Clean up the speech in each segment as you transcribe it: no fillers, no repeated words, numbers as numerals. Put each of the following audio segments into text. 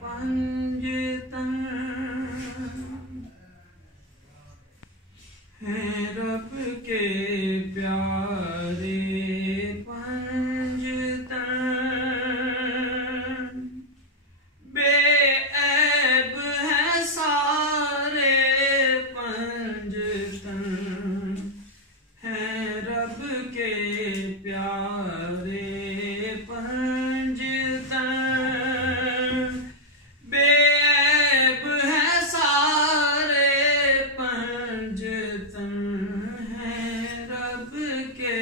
पंजतन है रब के प्यारे पंजतन, बेऐब है सारे पंजतन, है रब के प्यारे पंजतन, बेऐब है सारे पंजतन, है रब के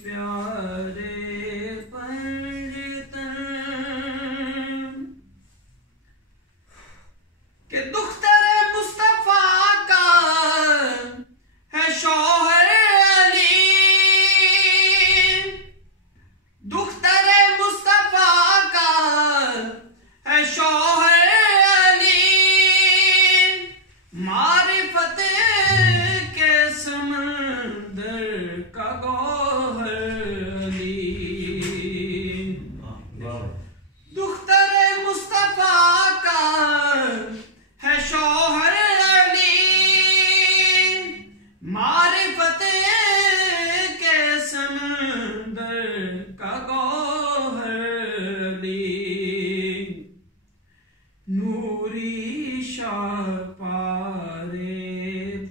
प्यारे पंजतन। के दुख तेरे मुस्तफा का है शौहर अली, दुख तेरे मुस्तफा का है शौहर अली, मारिफत के समंदर का गौहर अली। दुख तेरे मुस्तफा का है शौहर अली, मारिफत के समंदर का गौहर अली। नूरी शाह पारे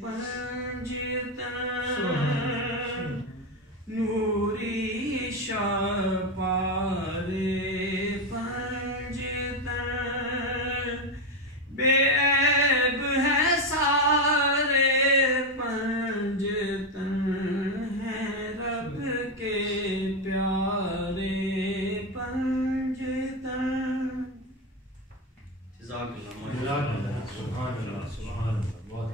पंजतन, नूरी शाह पारे पंजतन, बेऐब है सारे पंजतन, है रब के प्यारे पंजतन। सुभान अल्लाह, सुभान अल्लाह, सुभान अल्लाह।